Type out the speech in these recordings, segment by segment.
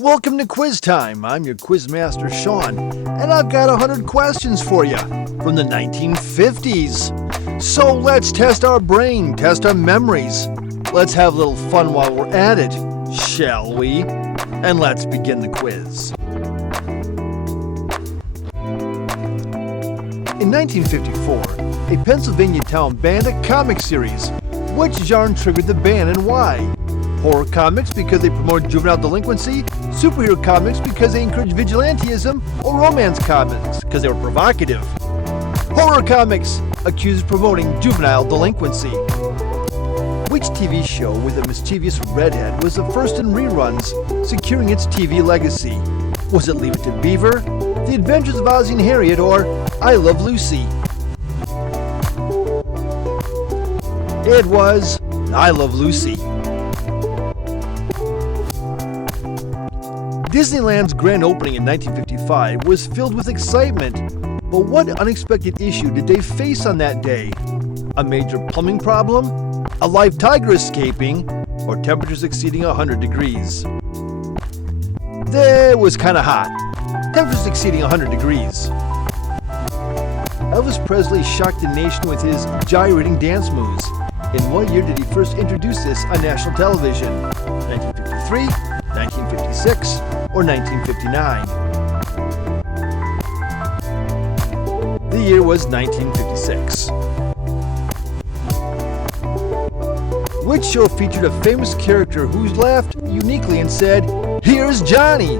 Welcome to Quiz Time. I'm your quiz master, Sean, and I've got 100 questions for you from the 1950s. So let's test our brain, test our memories. Let's have a little fun while we're at it, shall we? And let's begin the quiz. In 1954, a Pennsylvania town banned a comic series. Which genre triggered the ban and why? Horror comics because they promote juvenile delinquency, superhero comics because they encourage vigilantism, or romance comics because they were provocative. Horror comics accused of promoting juvenile delinquency. Which TV show with a mischievous redhead was the first in reruns, securing its TV legacy? Was it Leave It to Beaver, The Adventures of Ozzie and Harriet, or I Love Lucy? It was I Love Lucy. Disneyland's grand opening in 1955 was filled with excitement, but what unexpected issue did they face on that day? A major plumbing problem? A live tiger escaping? Or temperatures exceeding 100 degrees? It was kind of hot. Temperatures exceeding 100 degrees. Elvis Presley shocked the nation with his gyrating dance moves. In what year did he first introduce this on national television? 1953, 1956, or 1959? The year was 1956. Which show featured a famous character who laughed uniquely and said, "Here's Johnny"?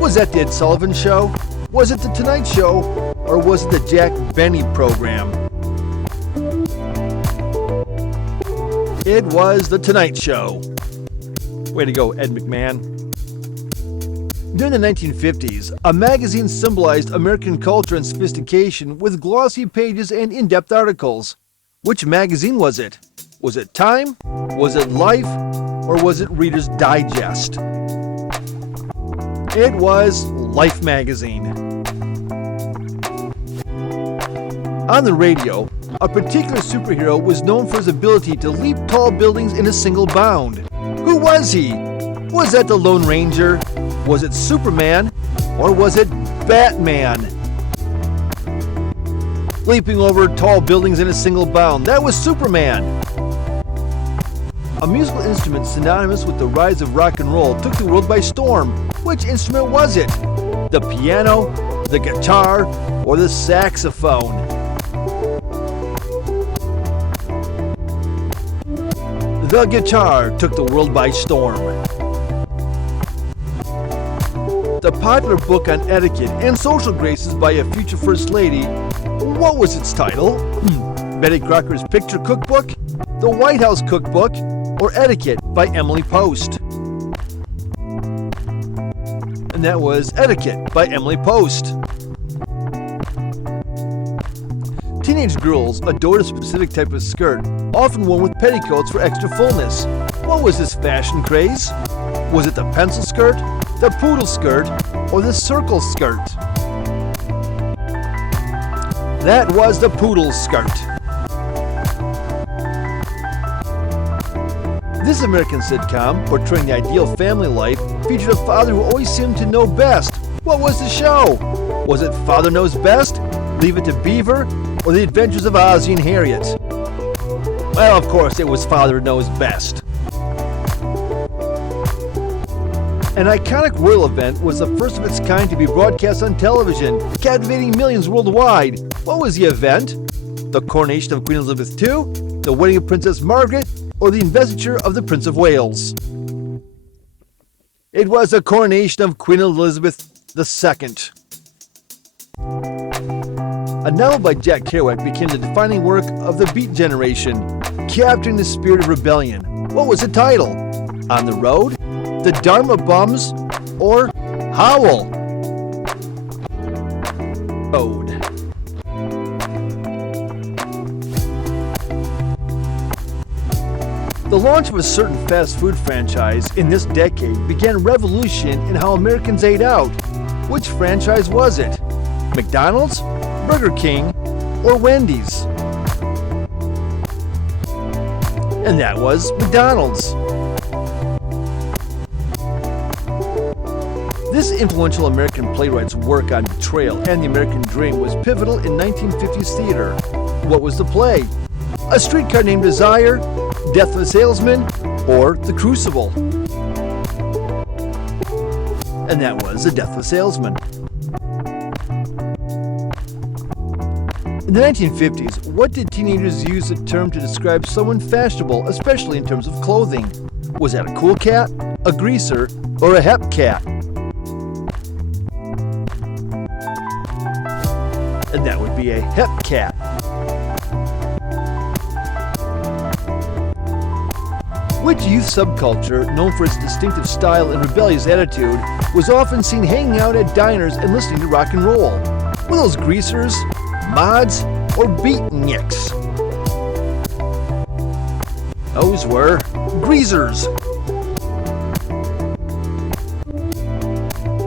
Was that the Ed Sullivan Show? Was it the Tonight Show? Or was it the Jack Benny program? It was the Tonight Show. Way to go, Ed McMahon. During the 1950s, a magazine symbolized American culture and sophistication with glossy pages and in-depth articles. Which magazine was it? Was it Time? Was it Life? Or was it Reader's Digest? It was Life magazine. On the radio, a particular superhero was known for his ability to leap tall buildings in a single bound. Who was he? Was that the Lone Ranger? Was it Superman? Or was it Batman? Leaping over tall buildings in a single bound. That was Superman. A musical instrument synonymous with the rise of rock and roll took the world by storm. Which instrument was it? The piano, the guitar, or the saxophone? The guitar took the world by storm. The popular book on etiquette and social graces by a future First Lady, what was its title? Betty Crocker's Picture Cookbook, The White House Cookbook, or Etiquette by Emily Post? And that was Etiquette by Emily Post. Teenage girls adored a specific type of skirt, often worn with petticoats for extra fullness. What was this fashion craze? Was it the pencil skirt, the poodle skirt, or the circle skirt? That was the poodle skirt. This American sitcom, portraying the ideal family life, featured a father who always seemed to know best. What was the show? Was it Father Knows Best, Leave It to Beaver, or The Adventures of Ozzie and Harriet? Well, of course, it was Father Knows Best. An iconic royal event was the first of its kind to be broadcast on television, captivating millions worldwide. What was the event? The coronation of Queen Elizabeth II, the wedding of Princess Margaret, or the investiture of the Prince of Wales? It was the coronation of Queen Elizabeth II. A novel by Jack Kerouac became the defining work of the Beat Generation, capturing the spirit of rebellion. What was the title? On the Road, The Dharma Bums, or Howl? Road. The launch of a certain fast food franchise in this decade began a revolution in how Americans ate out. Which franchise was it? McDonald's, Burger King, or Wendy's? And that was McDonald's. This influential American playwright's work on betrayal and the American dream was pivotal in 1950s theater. What was the play? A Streetcar Named Desire, Death of a Salesman, or The Crucible? And that was The Death of a Salesman. In the 1950s, what did teenagers use the term to describe someone fashionable, especially in terms of clothing? Was that a cool cat, a greaser, or a hep cat? And that would be a hep cat. Which youth subculture, known for its distinctive style and rebellious attitude, was often seen hanging out at diners and listening to rock and roll? Were those greasers, mods, or beatniks? Those were greasers.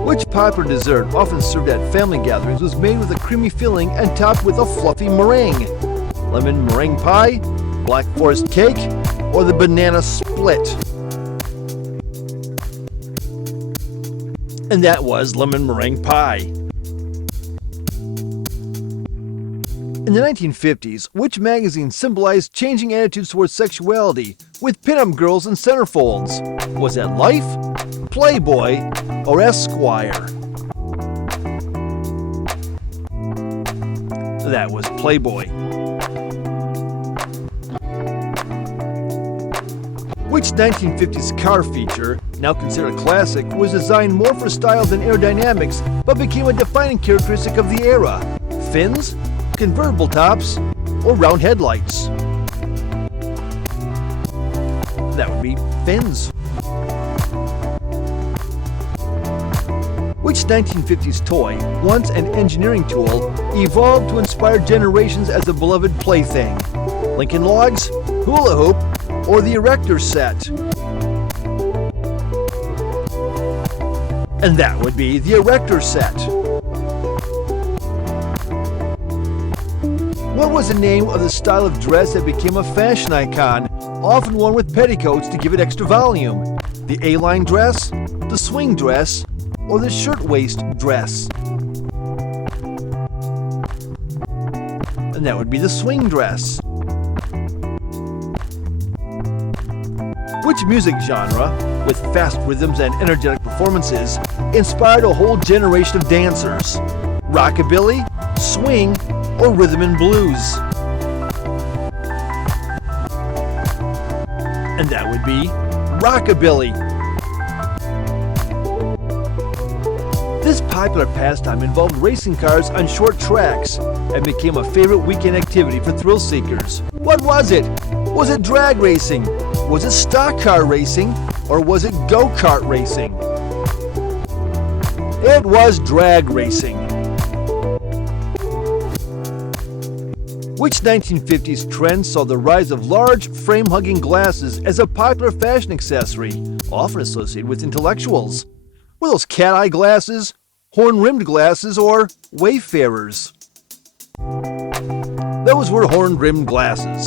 Which popular dessert, often served at family gatherings, was made with a creamy filling and topped with a fluffy meringue? Lemon meringue pie, black forest cake, or the banana split? And that was lemon meringue pie. In the 1950s, which magazine symbolized changing attitudes towards sexuality with pinup girls and centerfolds? Was that Life, Playboy, or Esquire? That was Playboy. Which 1950s car feature, now considered a classic, was designed more for style than aerodynamics, but became a defining characteristic of the era? Fins, convertible tops, or round headlights? That would be fins. Which 1950s toy, once an engineering tool, evolved to inspire generations as a beloved plaything? Lincoln Logs, hula hoop, or the erector set? And that would be the erector set. What was the name of the style of dress that became a fashion icon, often worn with petticoats to give it extra volume? The A-line dress, the swing dress, or the shirtwaist dress? And that would be the swing dress. Which music genre, with fast rhythms and energetic performances, inspired a whole generation of dancers? Rockabilly, swing, or rhythm and blues? And that would be rockabilly. This popular pastime involved racing cars on short tracks and became a favorite weekend activity for thrill seekers. What was it? Was it drag racing? Was it stock car racing? Or was it go-kart racing? It was drag racing. Which 1950s trend saw the rise of large, frame-hugging glasses as a popular fashion accessory, often associated with intellectuals? Were those cat-eye glasses, horn-rimmed glasses, or wayfarers? Those were horn-rimmed glasses.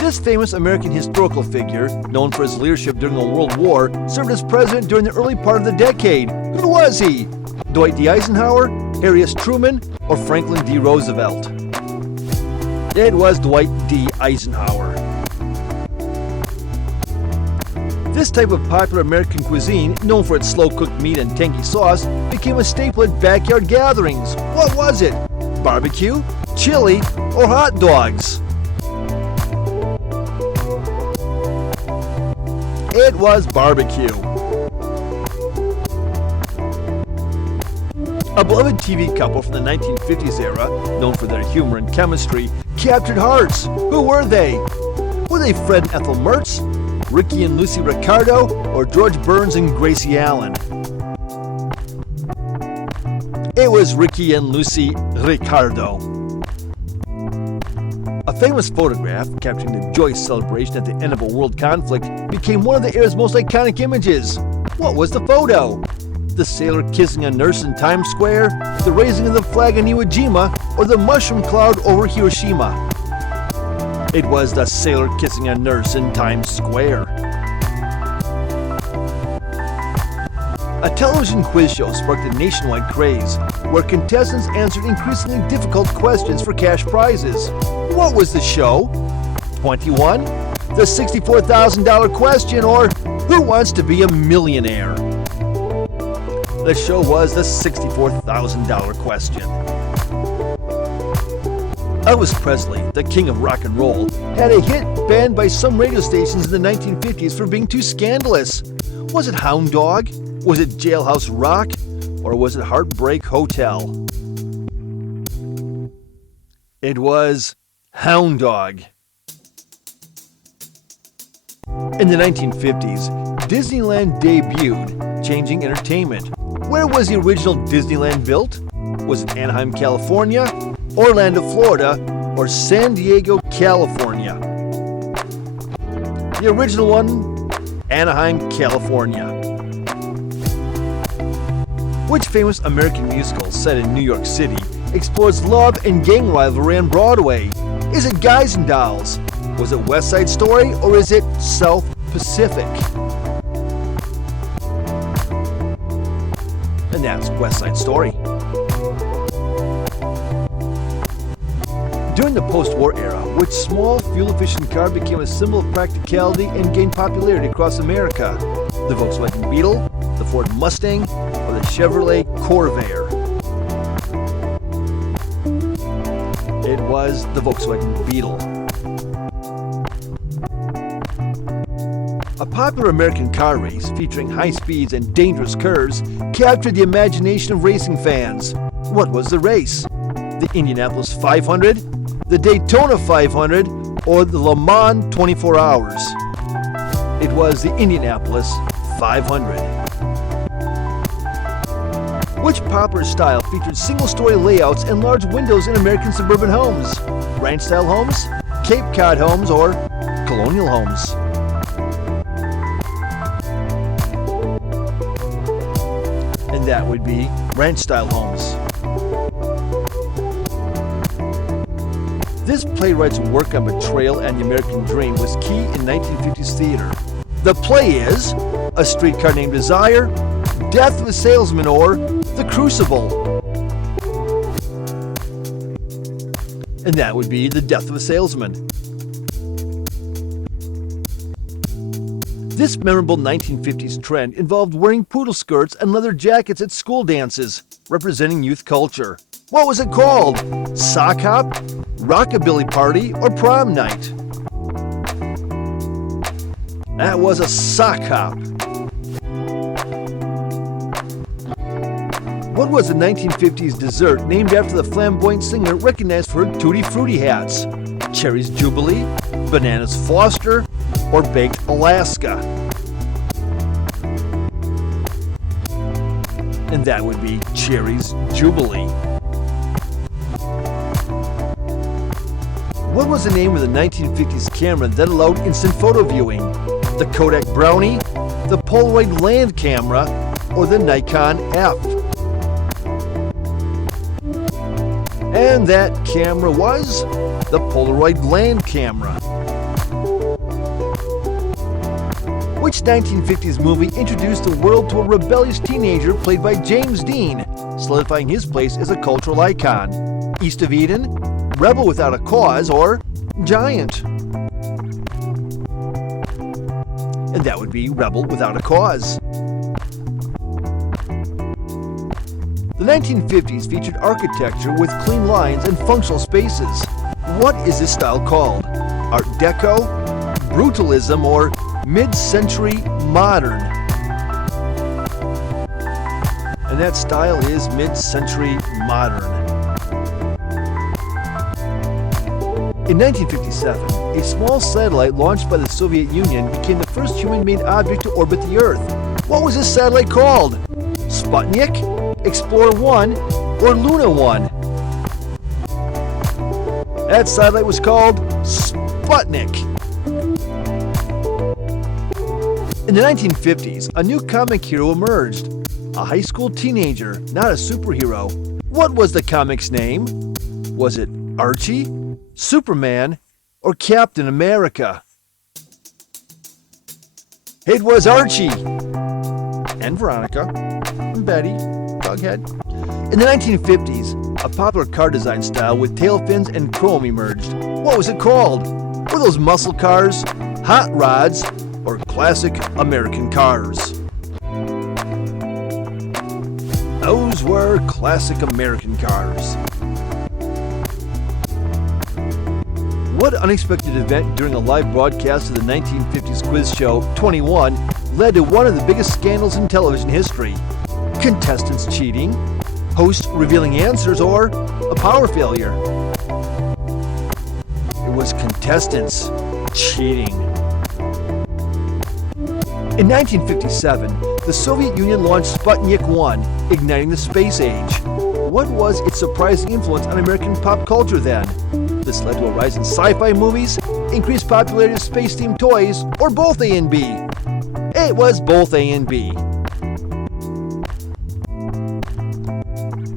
This famous American historical figure, known for his leadership during the World War, served as president during the early part of the decade. Who was he? Dwight D. Eisenhower, Harry S. Truman, or Franklin D. Roosevelt? It was Dwight D. Eisenhower. This type of popular American cuisine, known for its slow-cooked meat and tangy sauce, became a staple at backyard gatherings. What was it? Barbecue, chili, or hot dogs? It was barbecue. A beloved TV couple from the 1950s era, known for their humor and chemistry, captured hearts. Who were they? Were they Fred and Ethel Mertz, Ricky and Lucy Ricardo, or George Burns and Gracie Allen? It was Ricky and Lucy Ricardo. A famous photograph capturing the joyous celebration at the end of a world conflict became one of the era's most iconic images. What was the photo? The sailor kissing a nurse in Times Square, the raising of the flag in Iwo Jima, or the mushroom cloud over Hiroshima? It was the sailor kissing a nurse in Times Square. A television quiz show sparked a nationwide craze, where contestants answered increasingly difficult questions for cash prizes. What was the show? 21, the $64,000 question, or Who Wants to Be a Millionaire? The show was the $64,000 question. Elvis Presley, the king of rock and roll, had a hit banned by some radio stations in the 1950s for being too scandalous. Was it Hound Dog? Was it Jailhouse Rock? Or was it Heartbreak Hotel? It was Hound Dog. In the 1950s, Disneyland debuted, changing entertainment. Where was the original Disneyland built? Was it Anaheim, California, Orlando, Florida, or San Diego, California? The original one, Anaheim, California. Which famous American musical set in New York City explores love and gang rivalry on Broadway? Is it Guys and Dolls? Was it West Side Story, or is it South Pacific? And that's West Side Story. During the post-war era, which small, fuel-efficient car became a symbol of practicality and gained popularity across America? The Volkswagen Beetle, the Ford Mustang, or the Chevrolet Corvair? It was the Volkswagen Beetle. A popular American car race featuring high speeds and dangerous curves captured the imagination of racing fans. What was the race? The Indianapolis 500, the Daytona 500, or the Le Mans 24 Hours? It was the Indianapolis 500. Which popular style featured single-story layouts and large windows in American suburban homes? Ranch-style homes, Cape Cod homes, or colonial homes? And that would be ranch-style homes. This playwright's work on betrayal and the American dream was key in 1950s theater. The play is A Streetcar Named Desire, Death of a Salesman, or The Crucible. And that would be The Death of a Salesman. This memorable 1950s trend involved wearing poodle skirts and leather jackets at school dances, representing youth culture. What was it called? Sock hop, rockabilly party, or prom night? That was a sock hop. What was the 1950s dessert named after the flamboyant singer recognized for her Tutti Frutti hats? Cherry's Jubilee, Bananas Foster, or Baked Alaska? And that would be Cherry's Jubilee. What was the name of the 1950s camera that allowed instant photo viewing? The Kodak Brownie, the Polaroid Land camera, or the Nikon F? And that camera was the Polaroid Land camera. Which 1950s movie introduced the world to a rebellious teenager played by James Dean, solidifying his place as a cultural icon? East of Eden, Rebel Without a Cause, or Giant? And that would be Rebel Without a Cause. The 1950s featured architecture with clean lines and functional spaces. What is this style called? Art Deco, Brutalism, or Mid-Century Modern? And that style is Mid-Century Modern. In 1957, a small satellite launched by the Soviet Union became the first human-made object to orbit the Earth. What was this satellite called? Sputnik, Explorer 1, or Luna 1? That satellite was called Sputnik. In the 1950s, a new comic hero emerged. A high school teenager, not a superhero. What was the comic's name? Was it Archie, Superman, or Captain America? It was Archie. and Veronica, and Betty, Jughead. In the 1950s, a popular car design style with tail fins and chrome emerged. What was it called? Were those muscle cars, hot rods, or classic American cars? Those were classic American cars. What unexpected event during a live broadcast of the 1950s quiz show 21 led to one of the biggest scandals in television history? Contestants cheating, hosts revealing answers, or a power failure? It was contestants cheating. In 1957, the Soviet Union launched Sputnik 1, igniting the space age. What was its surprising influence on American pop culture then? This led to a rise in sci-fi movies, increased popularity of space-themed toys, or both A and B? It was both A and B.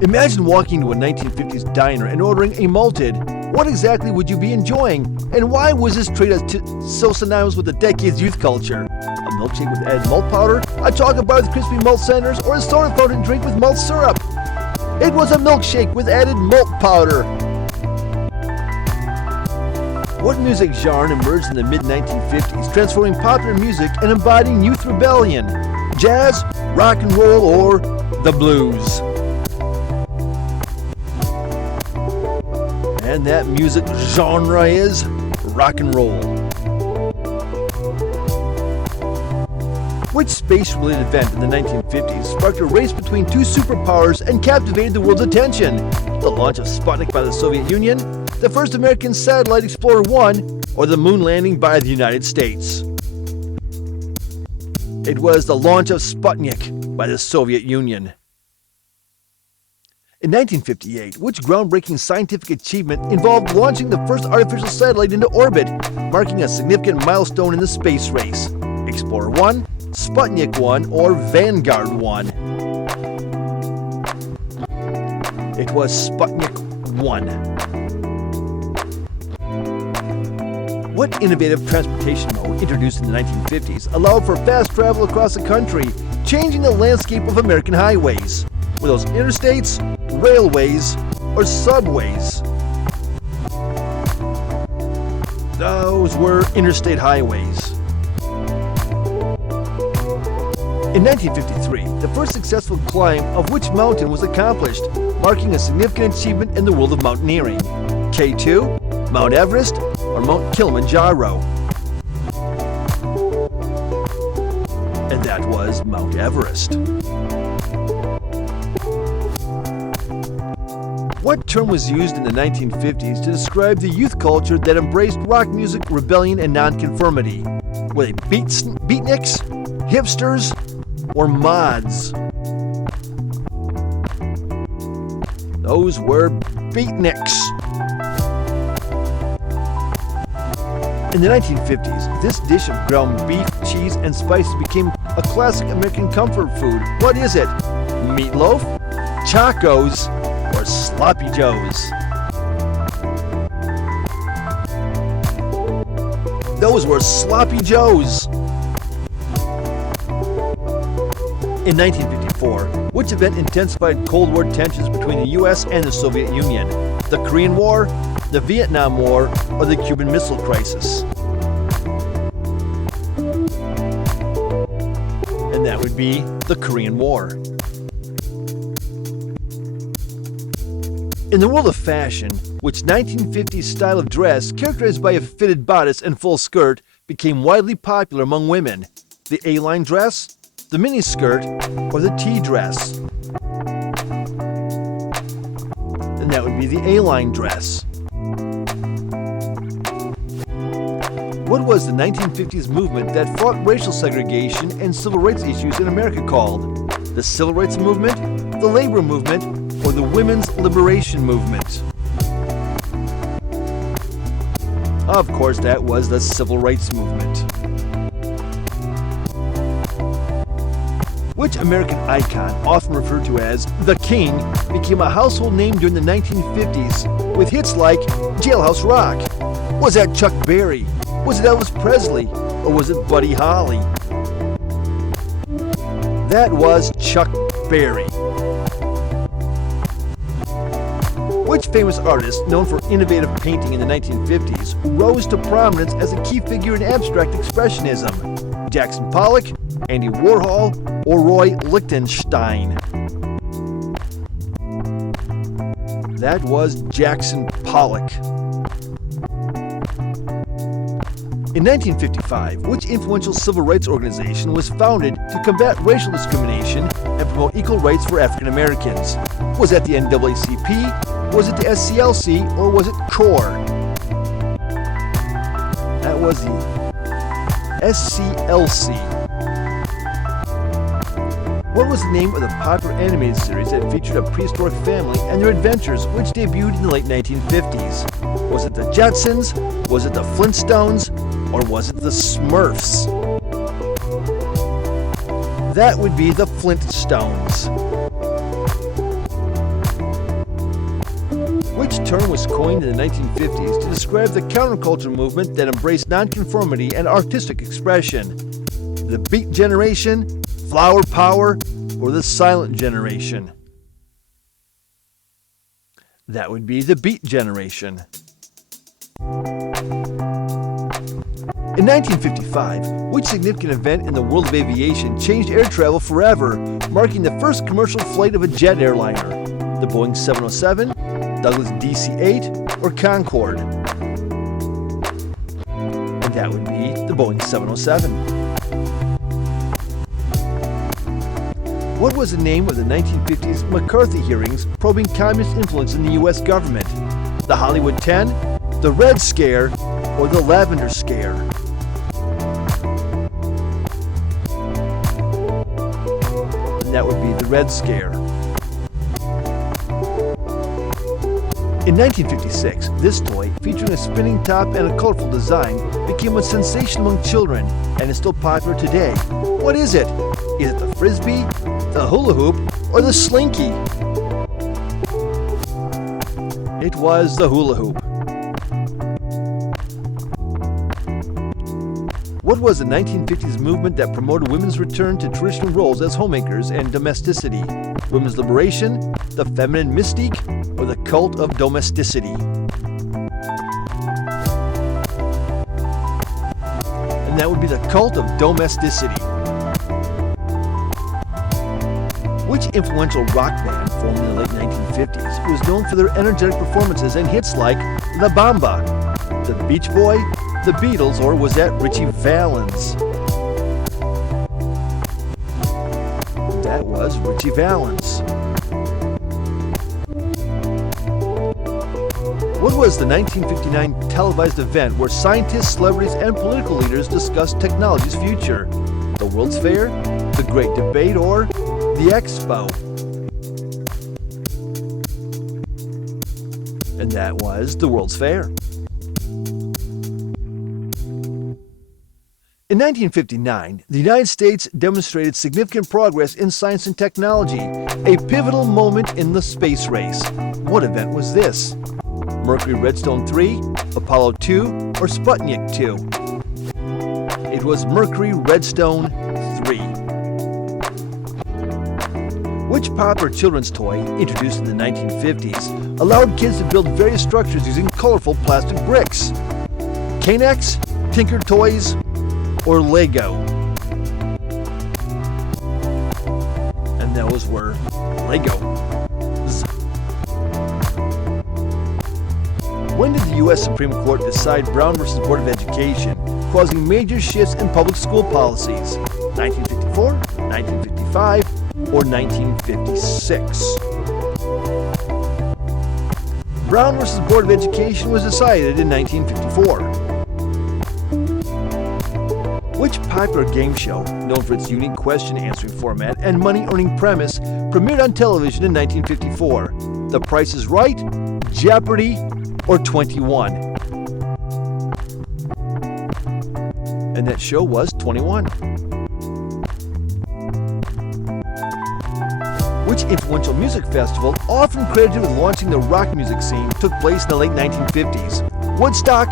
Imagine walking to a 1950s diner and ordering a malted. What exactly would you be enjoying? And why was this trait so synonymous with the decade's youth culture? A milkshake with added malt powder, a chocolate bar with crispy malt centers, or a soda fountain drink with malt syrup? It was a milkshake with added malt powder. What music genre emerged in the mid-1950s, transforming popular music and embodying youth rebellion? Jazz, rock and roll, or the blues? And that music genre is rock and roll. Which space-related event in the 1950s sparked a race between two superpowers and captivated the world's attention? The launch of Sputnik by the Soviet Union, the first American satellite Explorer 1, or the moon landing by the United States? It was the launch of Sputnik by the Soviet Union. In 1958, which groundbreaking scientific achievement involved launching the first artificial satellite into orbit, marking a significant milestone in the space race? Explorer 1, Sputnik 1, or Vanguard 1? It was Sputnik 1. What innovative transportation mode introduced in the 1950s allowed for fast travel across the country, changing the landscape of American highways? Were those interstates, railways, or subways? Those were interstate highways. In 1953, the first successful climb of which mountain was accomplished, marking a significant achievement in the world of mountaineering? K2, Mount Everest, or Mount Kilimanjaro? And that was Mount Everest. What term was used in the 1950s to describe the youth culture that embraced rock music, rebellion, and nonconformity? Were they beatniks, hipsters, or mods? Those were beatniks. In the 1950s, this dish of ground beef, cheese, and spices became a classic American comfort food. What is it? Meatloaf, Chacos, or Sloppy Joes? Those were Sloppy Joes. In 1954, which event intensified Cold War tensions between the U.S. and the Soviet Union? The Korean War, the Vietnam War, or the Cuban Missile Crisis? And that would be the Korean War. In the world of fashion, which 1950s style of dress, characterized by a fitted bodice and full skirt, became widely popular among women? The A-line dress, the miniskirt, or the T-dress? And that would be the A-line dress. What was the 1950s movement that fought racial segregation and civil rights issues in America called? The Civil Rights Movement, the Labor Movement, or the Women's Liberation Movement? Of course, that was the Civil Rights Movement. Which American icon, often referred to as the King, became a household name during the 1950s with hits like Jailhouse Rock? Was that Chuck Berry? Was it Elvis Presley? Or was it Buddy Holly? That was Chuck Berry. Which famous artist, known for innovative painting in the 1950s, rose to prominence as a key figure in abstract expressionism? Jackson Pollock, Andy Warhol, or Roy Lichtenstein? That was Jackson Pollock. In 1955, which influential civil rights organization was founded to combat racial discrimination and promote equal rights for African Americans? Was that the NAACP, was it the SCLC, or was it CORE? That was the SCLC. What was the name of the popular animated series that featured a prehistoric family and their adventures, which debuted in the late 1950s? Was it the Jetsons? Was it the Flintstones? Or was it the Smurfs? That would be the Flintstones. Which term was coined in the 1950s to describe the counterculture movement that embraced nonconformity and artistic expression? The Beat Generation, Flower Power, or the Silent Generation? That would be the Beat Generation. In 1955, which significant event in the world of aviation changed air travel forever, marking the first commercial flight of a jet airliner? The Boeing 707, Douglas DC-8, or Concorde? And that would be the Boeing 707. What was the name of the 1950s McCarthy hearings probing communist influence in the U.S. government? The Hollywood 10, the Red Scare, or the Lavender Scare? That would be the Red Scare. In 1956, this toy, featuring a spinning top and a colorful design, became a sensation among children and is still popular today. What is it? Is it the Frisbee, the hula hoop, or the Slinky? It was the hula hoop. What was the 1950s movement that promoted women's return to traditional roles as homemakers and domesticity? Women's liberation, the feminine mystique, or the cult of domesticity? And that would be the cult of domesticity. Which influential rock band formed in the late 1950s was known for their energetic performances and hits like La Bamba, the Beach Boy, the Beatles, or was that Richie Valens? That was Richie Valens. What was the 1959 televised event where scientists, celebrities, and political leaders discussed technology's future? The World's Fair, the Great Debate, or the Expo? And that was the World's Fair. In 1959, the United States demonstrated significant progress in science and technology, a pivotal moment in the space race. What event was this? Mercury Redstone 3, Apollo 2, or Sputnik 2? It was Mercury Redstone 3. Which popular children's toy, introduced in the 1950s, allowed kids to build various structures using colorful plastic bricks? Kanex, Tinker Toys, or Lego? And those were Legos. When did the U.S. Supreme Court decide Brown versus Board of Education, causing major shifts in public school policies? 1954, 1955, or 1956? Brown versus Board of Education was decided in 1954. Which popular game show, known for its unique question-answering format and money-earning premise, premiered on television in 1954? The Price is Right, Jeopardy, or 21? And that show was 21. Which influential music festival, often credited with launching the rock music scene, took place in the late 1950s? Woodstock,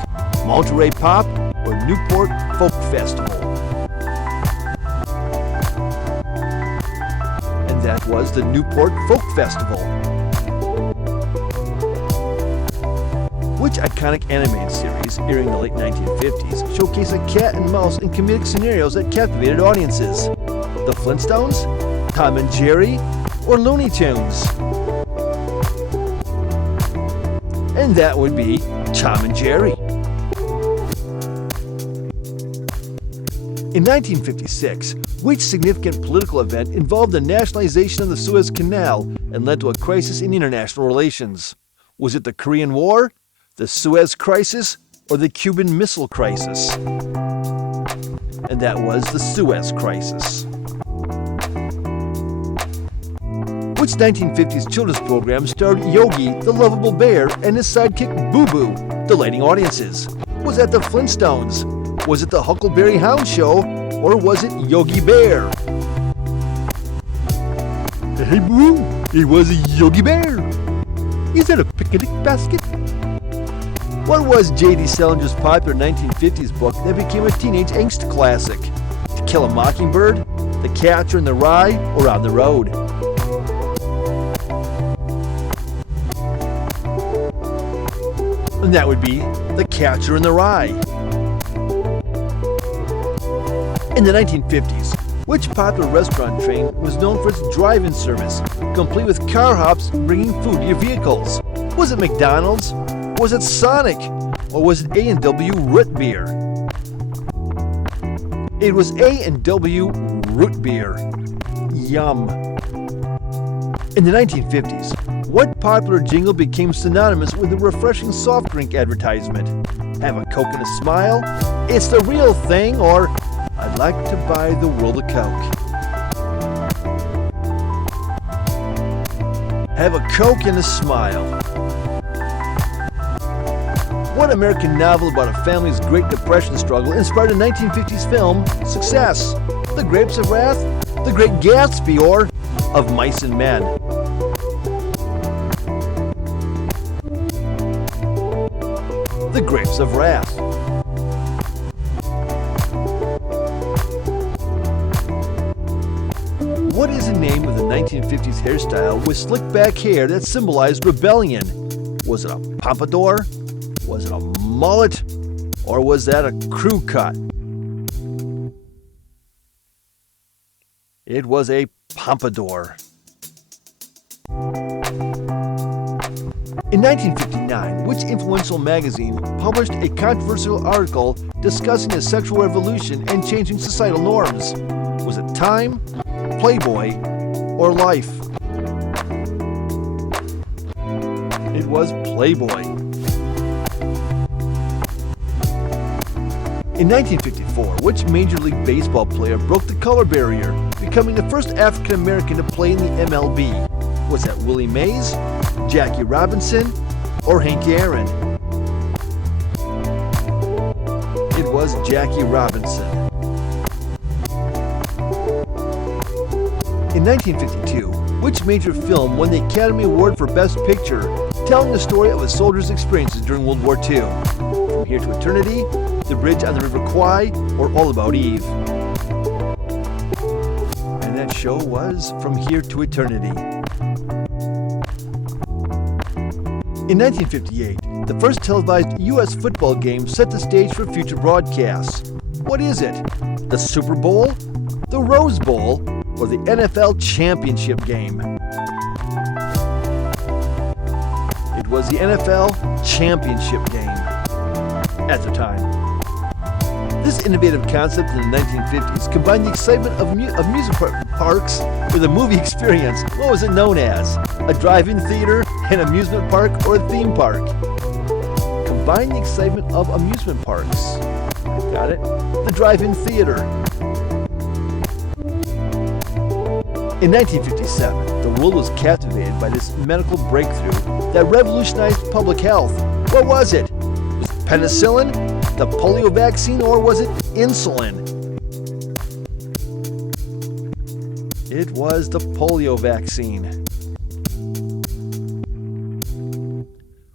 Monterey Pop, or Newport Folk Festival? It was the Newport Folk Festival. Which iconic animated series, airing in the late 1950s, showcased a cat and mouse in comedic scenarios that captivated audiences? The Flintstones, Tom and Jerry, or Looney Tunes? And that would be Tom and Jerry. In 1956, which significant political event involved the nationalization of the Suez Canal and led to a crisis in international relations? Was it the Korean War, the Suez Crisis, or the Cuban Missile Crisis? And that was the Suez Crisis. Which 1950s children's program starred Yogi, the lovable bear, and his sidekick Boo Boo, delighting audiences? Was that the Flintstones? Was it the Huckleberry Hound Show? Or was it Yogi Bear? Hey Boo, it was a Yogi Bear. Is that a picnic basket? What was J.D. Salinger's popular 1950s book that became a teenage angst classic? To Kill a Mockingbird, The Catcher in the Rye, or On the Road? And that would be The Catcher in the Rye. In the 1950s, which popular restaurant chain was known for its drive-in service, complete with car hops bringing food to your vehicles? Was it McDonald's? Was it Sonic? Or was it A&W Root Beer? It was A&W Root Beer. Yum. In the 1950s, what popular jingle became synonymous with a refreshing soft drink advertisement? Have a Coke and a smile? It's the real thing, or I'd like to buy the world of Coke. Have a Coke and a smile. What American novel about a family's Great Depression struggle inspired a 1950s film success? The Grapes of Wrath, The Great Gatsby, or Of Mice and Men? The Grapes of Wrath. What is the name of the 1950s hairstyle with slick back hair that symbolized rebellion? Was it a pompadour? Was it a mullet? Or was that a crew cut? It was a pompadour. In 1959, which influential magazine published a controversial article discussing the sexual revolution and changing societal norms? Was it Time, Playboy, or Life? It was Playboy. In 1954, which Major League Baseball player broke the color barrier, becoming the first African American to play in the MLB? Was that Willie Mays, Jackie Robinson, or Hank Aaron? It was Jackie Robinson. In 1952, which major film won the Academy Award for Best Picture, telling the story of a soldier's experiences during World War II? From Here to Eternity, The Bridge on the River Kwai, or All About Eve? And that show was From Here to Eternity. In 1958, the first televised U.S. football game set the stage for future broadcasts. What is it? The Super Bowl, the Rose Bowl, or the NFL Championship game? It was the NFL Championship game at the time. This innovative concept in the 1950s combined the excitement of amusement parks with a movie experience. What was it known as? A drive-in theater, an amusement park, or a theme park? Combine the excitement of amusement parks. Got it? The drive-in theater. In 1957, the world was captivated by this medical breakthrough that revolutionized public health. What was it? Was it penicillin, the polio vaccine, or was it insulin? It was the polio vaccine.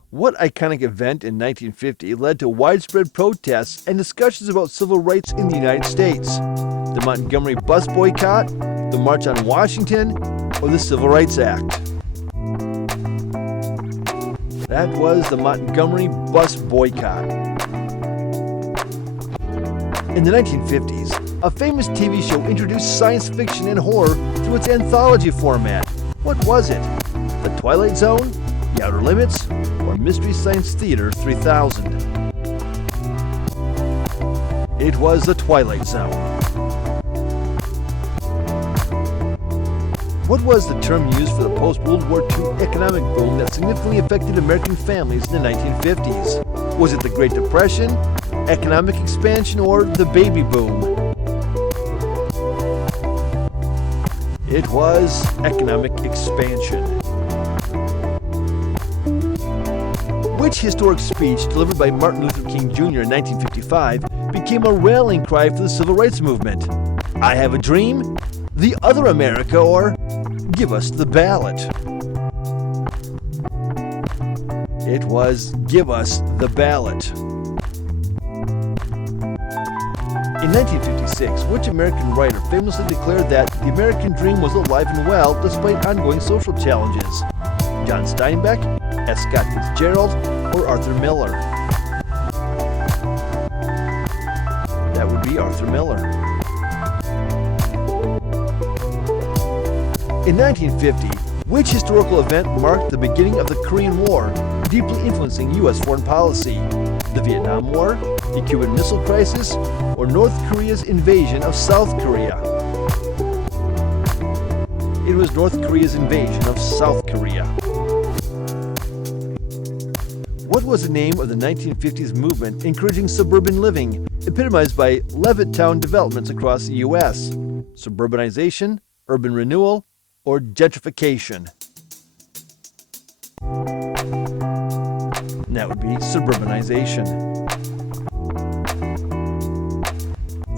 What iconic event in 1950 led to widespread protests and discussions about civil rights in the United States? The Montgomery bus boycott, the March on Washington, or the Civil Rights Act? That was the Montgomery bus boycott. In the 1950s, a famous TV show introduced science fiction and horror through its anthology format. What was it? The Twilight Zone, The Outer Limits, or Mystery Science Theater 3000? It was The Twilight Zone. What was the term used for the post-World War II economic boom that significantly affected American families in the 1950s? Was it the Great Depression, economic expansion, or the baby boom? It was economic expansion. Which historic speech delivered by Martin Luther King Jr. in 1955 became a rallying cry for the Civil Rights Movement? I Have a Dream, The Other America, or Give Us the Ballot? It was Give Us the Ballot. In 1956, which American writer famously declared that the American dream was alive and well despite ongoing social challenges? John Steinbeck, S. Scott Fitzgerald, or Arthur Miller? That would be Arthur Miller. In 1950, which historical event marked the beginning of the Korean War, deeply influencing U.S. foreign policy? The Vietnam War, the Cuban Missile Crisis, or North Korea's invasion of South Korea? It was North Korea's invasion of South Korea. What was the name of the 1950s movement encouraging suburban living, epitomized by Levittown developments across the U.S.? Suburbanization, urban renewal, or gentrification? And that would be suburbanization.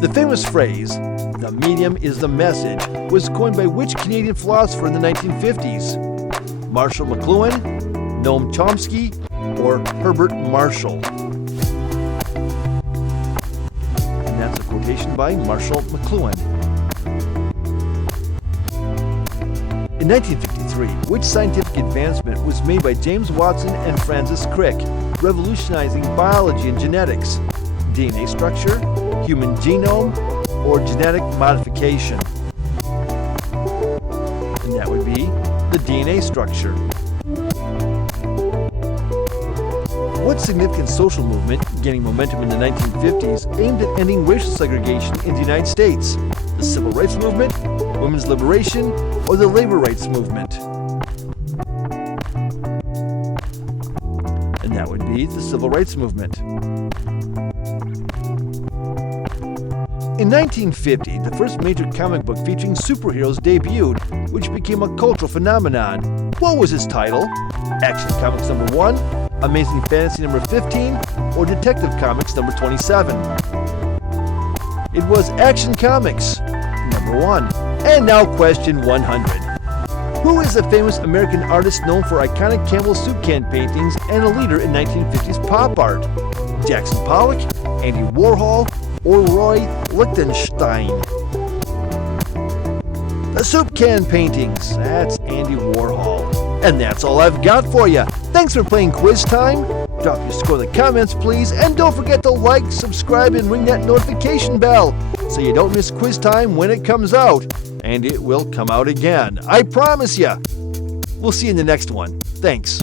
The famous phrase, "the medium is the message," was coined by which Canadian philosopher in the 1950s? Marshall McLuhan, Noam Chomsky, or Herbert Marshall? And that's a quotation by Marshall McLuhan. In 1953, which scientific advancement was made by James Watson and Francis Crick, revolutionizing biology and genetics? DNA structure, human genome, or genetic modification? And that would be the DNA structure. What significant social movement, gaining momentum in the 1950s, aimed at ending racial segregation in the United States? The Civil Rights Movement, women's liberation, or the labor rights movement? And that would be the Civil Rights Movement. In 1950, the first major comic book featuring superheroes debuted, which became a cultural phenomenon. What was its title? Action Comics number 1, Amazing Fantasy number 15, or Detective Comics number 27? It was Action Comics number 1. And now question 100. Who is the famous American artist known for iconic Campbell soup can paintings and a leader in 1950s pop art? Jackson Pollock, Andy Warhol, or Roy Lichtenstein? The soup can paintings. That's Andy Warhol. And that's all I've got for you. Thanks for playing Quiz Time. Drop your score in the comments, please. And don't forget to like, subscribe, and ring that notification bell so you don't miss Quiz Time when it comes out. And it will come out again. I promise you. We'll see you in the next one. Thanks.